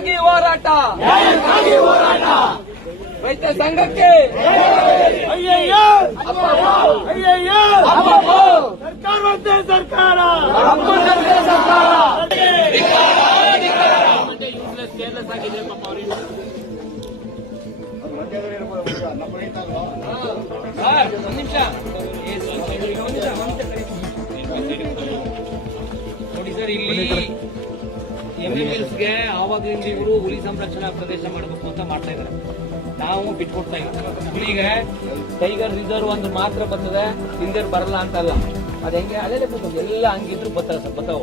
ನ್ಯಾಯಕ್ಕಾಗಿ ಹೋರಾಟ, ರೈತ ಸಂಘಕ್ಕೆ ಅಯ್ಯಯ್ಯೋ ಅಯ್ಯಯ್ಯೋ ಸರ್ಕಾರವಂತೆ ಸರ್ಕಾರ ಕೇರ್ಲೆಸ್ ಆಗಿದೆ ಪಾಪ ಅವರಿಗೆ. ಸರ್ ಒಂದು ನಿಮಿಷ ನೋಡಿ ಸರ್, ಇಲ್ಲಿ MMLsಗೆ ಆವಾಗಲಿಂದ ಇವರು ಹುಲಿ ಸಂರಕ್ಷಣಾ ಪ್ರದೇಶ ಮಾಡಬೇಕು ಅಂತ ಮಾಡ್ತಾ ಇದ್ದಾರೆ. ನಾವು ಬಿಟ್ಕೊಡ್ತಾ ಇದ್ದೀವಿ. ಇಲ್ಲಿಗೆ ಟೈಗರ್ ರಿಸರ್ವ್ ಒಂದು ಮಾತ್ರ ಬರ್ತದೆ, ಹಿಂದೆ ಬರಲ್ಲ ಅಂತಲ್ಲ. ಅದ್ ಹೆಂಗೆ ಅಲ್ಲೇ ಎಲ್ಲ ಹಂಗಿದ್ರು ಬರ್ತಾರೆ ಸರ್, ಬರ್ತಾವ.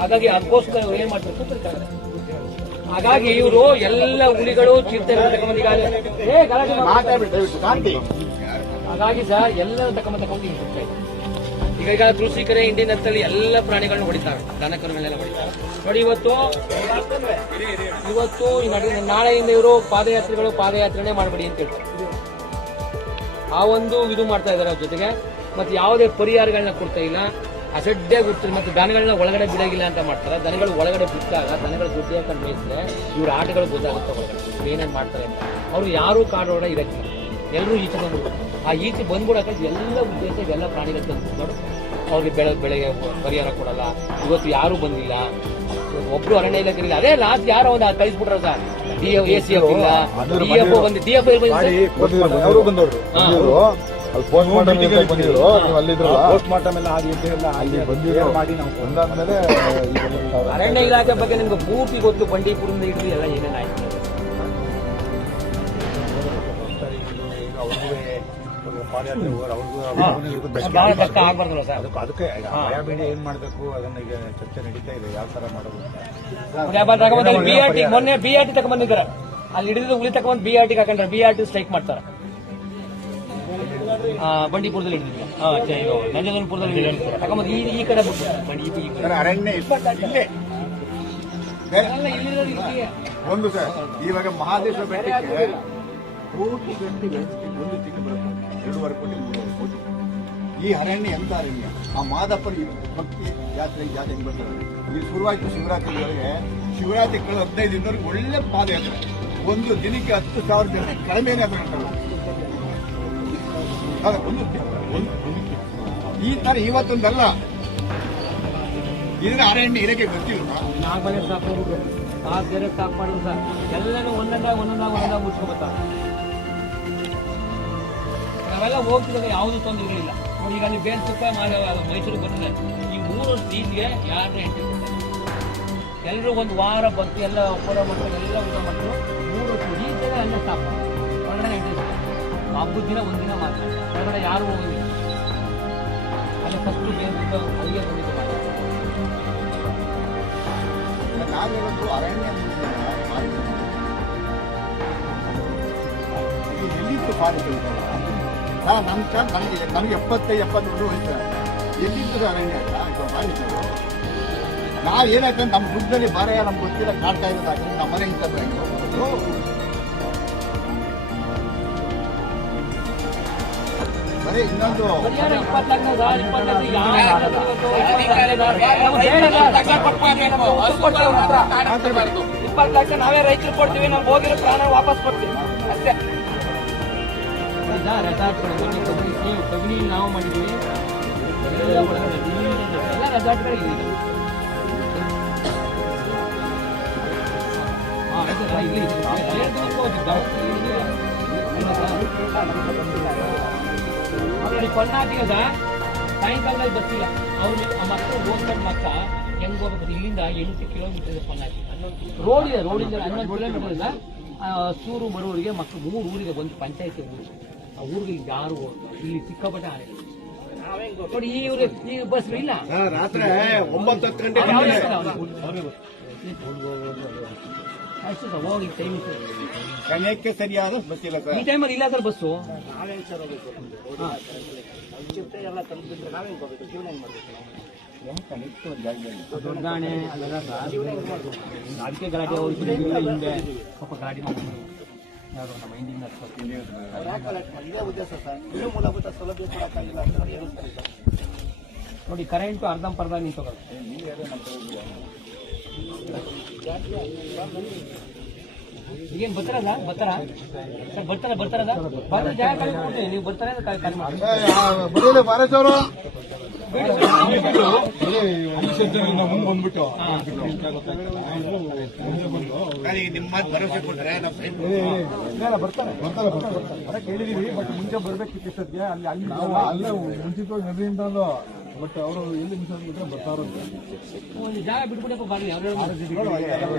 ಹಾಗಾಗಿ ಅದಕ್ಕೋಸ್ಕರ ಇವ್ರು ಏನ್ ಮಾಡ್ತಾರೆ ಕೂತಿರ್ತಾರೆ. ಹಾಗಾಗಿ ಇವರು ಎಲ್ಲ ಹುಲಿಗಳು ಚಿರತೆ ಹಾಗಾಗಿ ಸರ್ ಎಲ್ಲ ತಗೊಂಡು ಈಗ ಕೃಷಿಕರೇ ಇಂಡಿಯನ್ ಹತ್ತಲ್ಲಿ ಎಲ್ಲ ಪ್ರಾಣಿಗಳನ್ನ ಹೊಡಿತಾರೆ, ದನಕರುಗಳನ್ನೆಲ್ಲ ಹೊಡಿತಾರೆ ನೋಡಿ. ಇವತ್ತು ನಾಳೆಯಿಂದ ಇವರು ಪಾದಯಾತ್ರೆನೇ ಮಾಡಬೇಡಿ ಅಂತ ಹೇಳ್ತಾರೆ. ಆ ಒಂದು ಇದು ಮಾಡ್ತಾ ಇದಾರೆ. ಅವ್ರ ಜೊತೆಗೆ ಮತ್ತೆ ಯಾವುದೇ ಪರಿಹಾರಗಳನ್ನ ಕೊಡ್ತಾ ಇಲ್ಲ, ಅಸಡ್ಡೆ ಗೊತ್ತಿಲ್ಲ. ಮತ್ತೆ ದನಗಳನ್ನ ಒಳಗಡೆ ಬಿಡೋಗಿಲ್ಲ ಅಂತ ಮಾಡ್ತಾರೆ. ದನಗಳು ಒಳಗಡೆ ಬಿಟ್ಟಾಗ ದನಗಳು ದುಡ್ಡು ಹಾಕೊಂಡು ಮೇಯಿಸಿದ್ರೆ ಇವ್ರ ಆಟಗಳು ಗೊತ್ತಾಗುತ್ತೆ ಒಳಗಡೆ ಏನೇನ್ ಮಾಡ್ತಾರೆ ಅಂತ. ಅವ್ರು ಯಾರು ಕಾಡೋಡ ಇರಕ್ಕಿಲ್ಲ, ಎಲ್ಲರೂ ಈಚೆ ಬಂದ್ಬಿಡು. ಆ ಈಚೆ ಬಂದ್ಬಿಡಕ್ಕೆ ಎಲ್ಲ ಉದ್ದೇಶ ಎಲ್ಲ ಪ್ರಾಣಿಗಳು ತಂದು ನೋಡು, ಅವ್ರಿಗೆ ಬೆಳೆಗೆ ಪರಿಹಾರ ಕೊಡಲ್ಲ. ಇವತ್ತು ಯಾರು ಬಂದಿಲ್ಲ, ಒಬ್ರು ಅರಣ್ಯ ಇಲಾಖೆ ಅದೇ ಲಾಸ್ಟ್ ಯಾರೋ ಒಂದು ಕಳಿಸ್ಬಿಟ್ರ ಸರ್. ACF ಇಲ್ಲ, DFO ಬಂದು DFO ಅರಣ್ಯ ಇಲಾಖೆ ಬಗ್ಗೆ ನಿಮ್ಗೆ ಪೂರ್ತಿ ಗೊತ್ತು. ಬಂಡೀಪುರದಿಂದ ಹಿಡಿದು ಎಲ್ಲ ಏನೇನಾಯ್ತು ಆಗ್ಬಾರ್ದಲ್ಲ ಸರ್. ಅದಕ್ಕೆ ಭಯಬೀಡಿ ಏನ್ ಮಾಡ್ಬೇಕು ಅದನ್ನ ಈಗ ಚರ್ಚೆ ನಡೀತಾ ಇದೆ, ಯಾವ ತರ ಮಾಡೋದು. ಮೊನ್ನೆ BRT ತಗೊಂಡ್ಬಂದಿದ್ದಾರೆ, ಅಲ್ಲಿ ಹಿಡಿದು ಹುಲಿ ತಗೊಂಡ್ BRT ಹಾಕೊಂಡ್ರೆ BRT ಸ್ಟ್ರೈಕ್ ಮಾಡ್ತಾರೆ. ಬಂಡೀಪುರದಲ್ಲಿ ಹಿಡಿದಿಲ್ಲ, ನಂಜನಗೂಡಪುರದಲ್ಲಿ ತಗೊಂಬಂದು ಈ ಕಡೆ ಅರಣ್ಯ ಒಂದು ಸರ್. ಇವಾಗ ಮಹಾದೇಶ್ವರ ಬೆಟ್ಟಕ್ಕೆ ಕೋಟಿ ಗಂಟೆ ಒಂದು ತಿಂಗಳು ಬರುತ್ತೆ, 2.5 ಕೋಟಿ. ಈ ಅರಣ್ಯ ಎಂತ ಅರಣ್ಯ? ಆ ಮಾದಪ್ಪನ ಭಕ್ತಿ ಜಾತ್ರೆ ಬರ್ತಾರೆ. ಇಲ್ಲಿ ಶುರುವಾಯ್ತು ಶಿವರಾತ್ರಿವರೆಗೆ. ಶಿವರಾತ್ರಿ ಕಳೆದ 15 ದಿನದವರೆಗೆ ಒಳ್ಳೆ ಪಾದಯಾತ್ರೆ. ಒಂದು ದಿನಕ್ಕೆ 10,000 ಜನ ಕಡಿಮೆನೇ ಈ ತರ ಇವತ್ತೊಂದಲ್ಲ. ಇದನ್ನ ಅರಣ್ಯ ಇರಕ್ಕೆ ಗೊತ್ತಿಲ್ಲ. ನಾಲ್ಕು ಸ್ಟಾಪ್ ಮಾಡಿದ್ರು ಸರ್. ಎಲ್ಲರೂ ಒಂದೊಂದಾಗ ಮುಚ್ಕೊಬರ್ತಾರೆ. ನಾವೆಲ್ಲ ಹೋಗ್ತಿದ್ದಾಗ ಯಾವುದೂ ತೊಂದರೆಗಳಿಲ್ಲ ನೋಡಿ. ಈಗ ಅಲ್ಲಿ ಬೇನ್ಸುತ್ತ ಮೈಸೂರಿಗೆ ಬಂದಿದೆ. ಈ 3 ವರ್ಷ ಈಚೆಗೆ ಯಾರನ್ನ ಎಂಟ್ರಿ ಕೊಡ್ತಾರೆ. ಎಲ್ಲರೂ ಒಂದು ವಾರ ಬಂತು, ಎಲ್ಲ ಒಬ್ಬರ ಮಕ್ಕಳು ಎಲ್ಲ ಊಟ ಮಾಡ್ತಾರೆ. 3 ವರ್ಷ ಈಚೆಗೆ ಅನ್ನ ಸ್ಟಾಪ್ ಹೊರಗಡೆ ಎಂಟ್ರಿ ಕೊಡ್ತಾರೆ. ಹಬ್ಬದ ದಿನ ಒಂದಿನ ಮಾತ್ರ ಹೊರಗಡೆ ಯಾರು ಹೋಗಿಲ್ಲ. ಅಲ್ಲಿ ಫಸ್ಟ್ ಬೇನ್ಸುತ್ತ ಅಲ್ಲಿಗೆ ಬಂದಿದ್ದು ನಾವಿವತ್ತು ಅರಣ್ಯ ಎಲ್ಲಿತ್ತು ಪಾಲಿಕೆ ನಮ್ಗೆ 70-80 ಹೋಗ್ತಾರೆ. ಎಲ್ಲಿದ್ದು ಅರಣ್ಯ ಪಾಲಿಕೆಗಳು? ನಾವ್ ಏನಾಯ್ತು ನಮ್ಮ ದುಡ್ಡಲ್ಲಿ ಬರ ನಮ್ಗೆ ಗೊತ್ತಿಲ್ಲ, ಕಾಡ್ತಾ ಇರೋದಾಗಿ ನಮ್ಮ ಮನೆ ಇಂಥ ಬರೀ ಇನ್ನೊಂದು 20 ಲಕ್ಷ ನಾವೇ ರೈತರು ಕೊಡ್ತೀವಿ, ನಾವು ಹೋಗಿರೋ ಪ್ರಾಣ ವಾಪಸ್ ಕೊಡ್ತೀವಿ ಅಷ್ಟೇ. ಕಬಿನಿ ನಾವು ಮಾಡಿದ್ವಿ, ಎಲ್ಲ ರೆಸಾರ್ಟ್ಗಳು ಕೊಲ್ನಾಟಿಗೆ ಸರ್ ಸಾಯಂಕಾಲದಲ್ಲಿ ಬಸ್ಸಿಲ್ಲ. ಅವ್ರು ಆ ಮಕ್ಕಳು ಹೋಗ್ಕೊಂಡು ಮಕ್ಕ ಹೆಂಗ್ ಹೋಗ್ಬೇಕು? ಇಲ್ಲಿಂದ 8 ಕಿಲೋಮೀಟರ್ ಇದೆ ಕೊಲ್ನಾಟಿ. ರೋಡಿಂದ 11 ಕಿಲೋಮೀಟರ್ ಇಲ್ಲ. ಸೂರು ಮರೂರಿಗೆ ಮಕ್ಕಳು 3 ಊರಿಗೆ ಒಂದು ಪಂಚಾಯತಿ ಊರು. ಆ ಊರಿಗೆ ಯಾರು ಇಲ್ಲಿ ಸಿಕ್ಕಾಪಟ್ಟೆ ಆನೆ ನೋಡಿ. ಈ ಬಸ್ ಇಲ್ಲ, ರಾತ್ರಿ 9-10 ಗಂಟೆ ಅಷ್ಟು ಸರ್. ಹೋಗಿ ಟೈಮ್ ಸಮಯಕ್ಕೆ ಸರಿಯಾದ ಬಸ್ ಇಲ್ಲ ಸರ್. ಈ ಟೈಮಲ್ಲಿ ಇಲ್ಲ ಸರ್ ಬಸ್ಸು. ಎಲ್ಲ ತಲುಪಿದ್ರೆ ನಾವೇನ್ ಹೋಗ್ಬೇಕು? ಜೀವನ ಏನ್ ಮಾಡ್ಬೇಕು? ದೊಡ್ಡಾಣೆ ಅಲ್ಲೆಲ್ಲ ಅದಕ್ಕೆ ಗಲಾಟೆ ಹೋಗ್ತಿದೆ. ಹಿಂದೆ ಸ್ವಲ್ಪ ಗಲಾಟೆ ಮಾಡ್ತೀವಿ. ಯಾರು ನಮ್ಮ ಹಿಂದಿನ ಇದೇ ಉದ್ದೇಶ ಸರ್. ಇನ್ನೂ ಮೂಲಭೂತ ಸೌಲಭ್ಯ ಕೊಡಕ್ಕಾಗಿಲ್ಲ ಅಂತ ನೋಡಿ. ಕರೆಂಟು ಅರ್ಧಂಪರ್ಧ ನಿಂತೋಗುತ್ತೆ. ಈಗೇನು ಬರ್ತಾರಲ್ಲ ಬರ್ತಾರ ಸರ್ ಬರ್ತಾರಲ್ಲ ಬಂದ್ರೆ ಜಾಗ ಖಾಲಿ ಮಾಡ್ತೀನಿ ನೀವು ಬರ್ತಾರೆ ಅಂತ ಖಾಲಿ ಮಾಡಿ ಬರೀ ಬಾರೇಶ್ ಅವರು ಬಂದ್ಬಿಟ್ಟು ನಿಮ್ಮ ಭರವಸೆ ಕೊಟ್ಟರೆ ಬರ್ತಾರೆ ಕೇಳಿದೀವಿ ಬಟ್ ಮುಂಚೆ ಬರ್ಬೇಕಿತ್ತು ಇಷ್ಟೊತ್ತಿಗೆ ಅಲ್ಲೇ ಮುಂಚಿತವಾಗಿ ನದಿಯಿಂದ ಬಟ್ ಅವರು ಎಲ್ಲಿ ಮುಂಚೆ ಬರ್ತಾರಂತೆ ಒಂದು ಜಾಗ ಬಿಟ್ಬಿಡಪ್ಪ ಬರ್ಲಿ ಅವ್ರು